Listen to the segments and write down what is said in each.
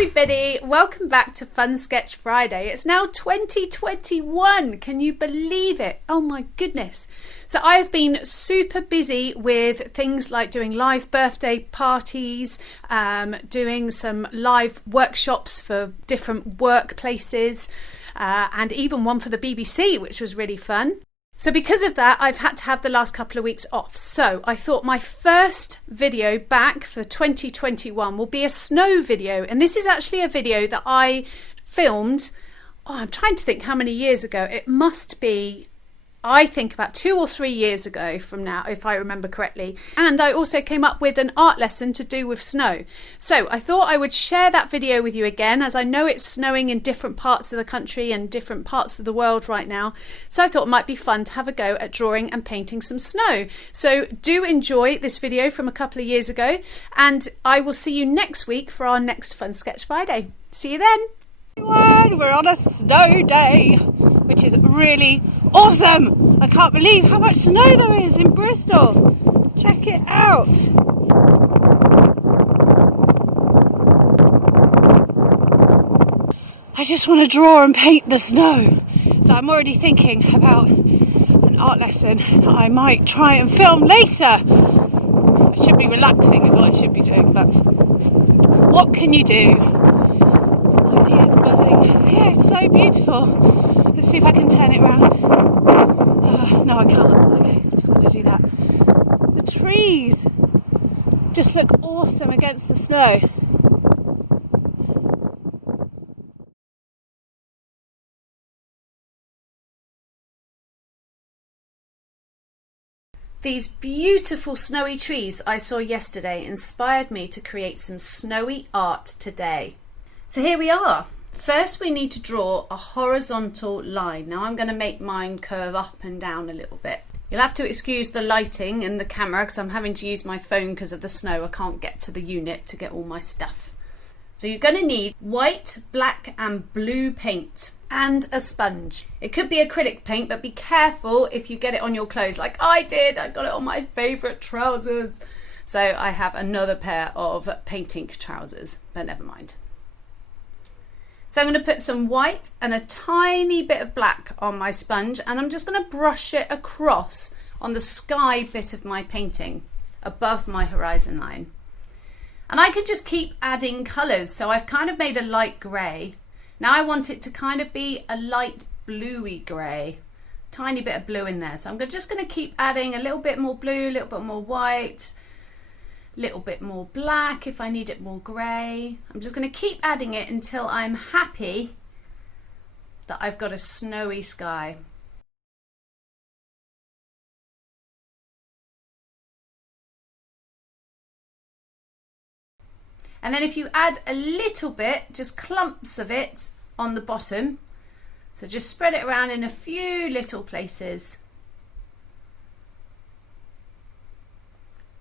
everybody, welcome back to Fun Sketch Friday. It's now 2021, can you believe it? Oh my goodness. So I've been super busy with things like doing live birthday parties, doing some live workshops for different workplaces, and even one for the BBC, which was really fun. So because of that, I've had to have the last couple of weeks off. So I thought my first video back for 2021 will be a snow video. And this is actually a video that I filmed, I'm trying to think how many years ago. It must be, I think, about 2 or 3 years ago from now, if I remember correctly. And I also came up with an art lesson to do with snow. So I thought I would share that video with you again, as I know it's snowing in different parts of the country and different parts of the world right now. So I thought it might be fun to have a go at drawing and painting some snow. So do enjoy this video from a couple of years ago, and I will see you next week for our next Fun Sketch Friday. See you then. We're on a snow day, which is really awesome. I can't believe how much snow there is in Bristol. Check it out. I just want to draw and paint the snow. So I'm already thinking about an art lesson that I might try and film later. It should be relaxing is what I should be doing, but what can you do? Ideas buzzing. Yeah, it's so beautiful. Let's see if I can turn it around. No, I can't. Okay, I'm just going to do that. The trees just look awesome against the snow. These beautiful snowy trees I saw yesterday inspired me to create some snowy art today. So here we are. First we need to draw a horizontal line. Now I'm going to make mine curve up and down a little bit. You'll have to excuse the lighting and the camera because I'm having to use my phone because of the snow. I can't get to the unit to get all my stuff. So you're going to need white, black and blue paint and a sponge. It could be acrylic paint, but be careful if you get it on your clothes like I did. I got it on my favourite trousers. So I have another pair of paint ink trousers, but never mind. So I'm going to put some white and a tiny bit of black on my sponge, and I'm just going to brush it across on the sky bit of my painting above my horizon line. And I could just keep adding colours. So I've kind of made a light grey. Now I want it to kind of be a light bluey grey, tiny bit of blue in there. So I'm just going to keep adding a little bit more blue, a little bit more white, little bit more black if I need it more grey. I'm just going to keep adding it until I'm happy that I've got a snowy sky. And then if you add a little bit, just clumps of it on the bottom, so just spread it around in a few little places,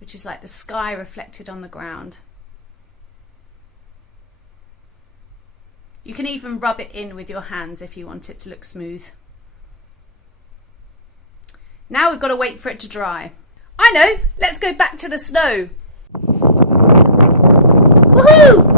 which is like the sky reflected on the ground. You can even rub it in with your hands if you want it to look smooth. Now we've got to wait for it to dry. I know, let's go back to the snow. Woohoo!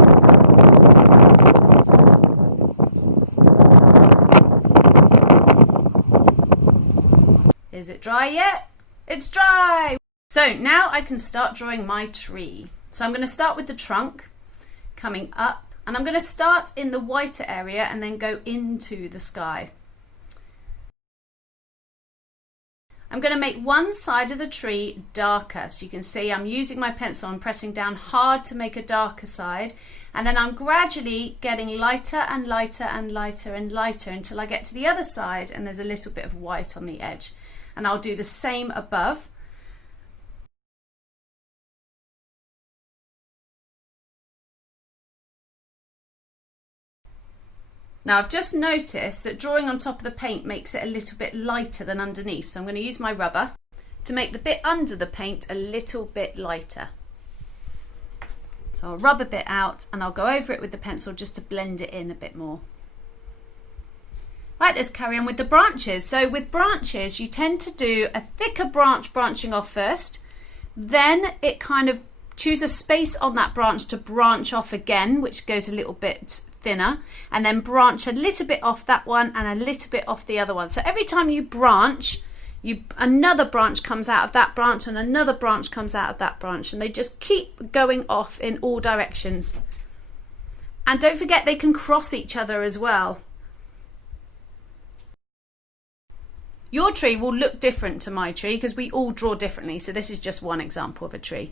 Is it dry yet? It's dry! So now I can start drawing my tree. So I'm going to start with the trunk coming up, and I'm going to start in the whiter area and then go into the sky. I'm going to make one side of the tree darker. So you can see I'm using my pencil and pressing down hard to make a darker side, and then I'm gradually getting lighter and lighter and lighter and lighter until I get to the other side and there's a little bit of white on the edge. And I'll do the same above. Now I've just noticed that drawing on top of the paint makes it a little bit lighter than underneath, so I'm going to use my rubber to make the bit under the paint a little bit lighter. So I'll rub a bit out and I'll go over it with the pencil just to blend it in a bit more. Right, let's carry on with the branches. So with branches you tend to do a thicker branch branching off first, then it kind of choose a space on that branch to branch off again, which goes a little bit thinner, and then branch a little bit off that one and a little bit off the other one. So every time you branch, another branch comes out of that branch and another branch comes out of that branch, and they just keep going off in all directions. And don't forget, they can cross each other as well. Your tree will look different to my tree because we all draw differently, so this is just one example of a tree.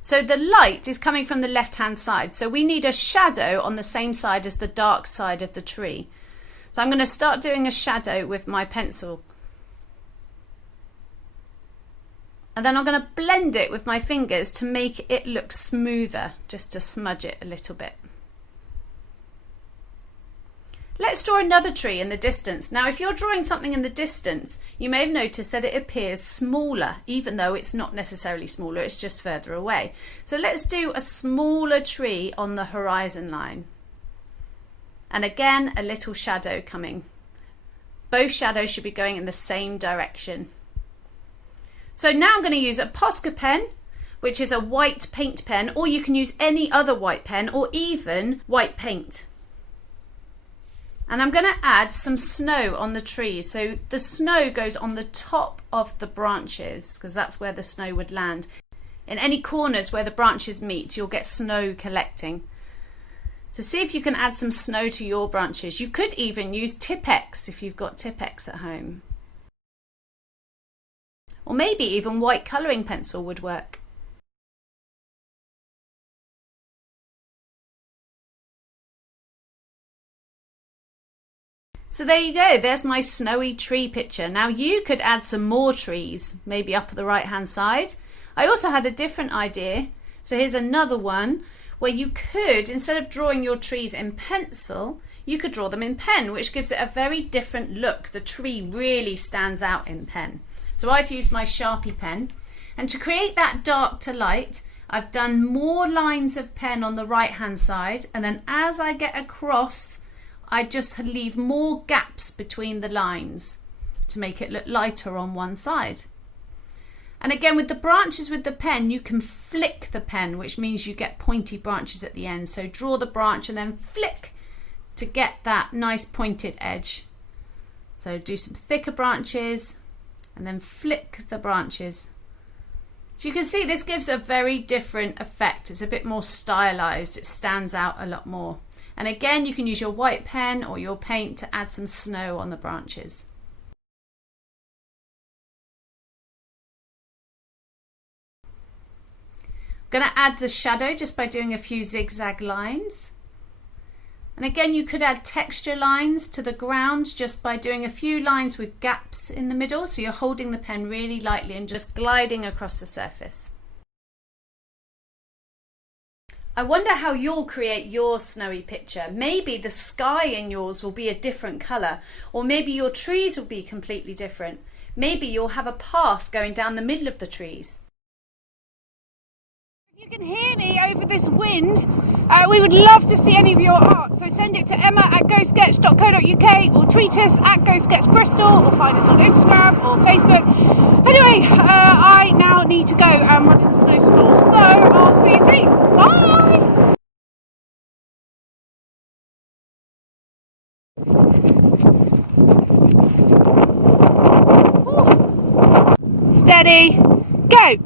So the light is coming from the left-hand side, so we need a shadow on the same side as the dark side of the tree. So I'm going to start doing a shadow with my pencil. And then I'm going to blend it with my fingers to make it look smoother, just to smudge it a little bit. Let's draw another tree in the distance. Now, if you're drawing something in the distance, you may have noticed that it appears smaller, even though it's not necessarily smaller, it's just further away. So let's do a smaller tree on the horizon line. And again, a little shadow coming. Both shadows should be going in the same direction. So now I'm going to use a Posca pen, which is a white paint pen, or you can use any other white pen or even white paint. And I'm going to add some snow on the tree. So the snow goes on the top of the branches because that's where the snow would land. In any corners where the branches meet, you'll get snow collecting. So see if you can add some snow to your branches. You could even use Tipp-Ex if you've got Tipp-Ex at home. Or maybe even white colouring pencil would work. So there you go, there's my snowy tree picture. Now you could add some more trees, maybe up at the right hand side. I also had a different idea. So here's another one where you could, instead of drawing your trees in pencil, you could draw them in pen, which gives it a very different look. The tree really stands out in pen. So I've used my Sharpie pen, and to create that dark to light, I've done more lines of pen on the right hand side, and then as I get across, I just leave more gaps between the lines to make it look lighter on one side. And again, with the branches with the pen, you can flick the pen, which means you get pointy branches at the end. So draw the branch and then flick to get that nice pointed edge. So do some thicker branches and then flick the branches. So you can see this gives a very different effect. It's a bit more stylized. It stands out a lot more. And again, you can use your white pen or your paint to add some snow on the branches. I'm going to add the shadow just by doing a few zigzag lines. And again, you could add texture lines to the ground just by doing a few lines with gaps in the middle. So you're holding the pen really lightly and just gliding across the surface. I wonder how you'll create your snowy picture. Maybe the sky in yours will be a different colour, or maybe your trees will be completely different. Maybe you'll have a path going down the middle of the trees. If you can hear me over this wind, we would love to see any of your art. So send it to emma@gosketch.co.uk or tweet us at gosketchbristol or find us on Instagram or Facebook. Anyway, I now need to go and run in the snow some more. So I'll see you soon. Bye! Steady, go!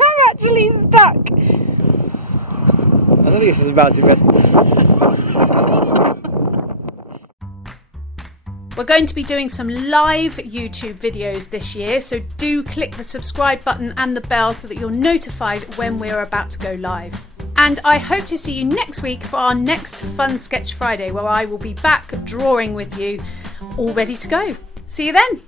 I'm actually stuck. I don't think this is about to be rescue. We're going to be doing some live YouTube videos this year, so do click the subscribe button and the bell so that you're notified when we're about to go live. And I hope to see you next week for our next Fun Sketch Friday, where I will be back drawing with you, all ready to go. See you then.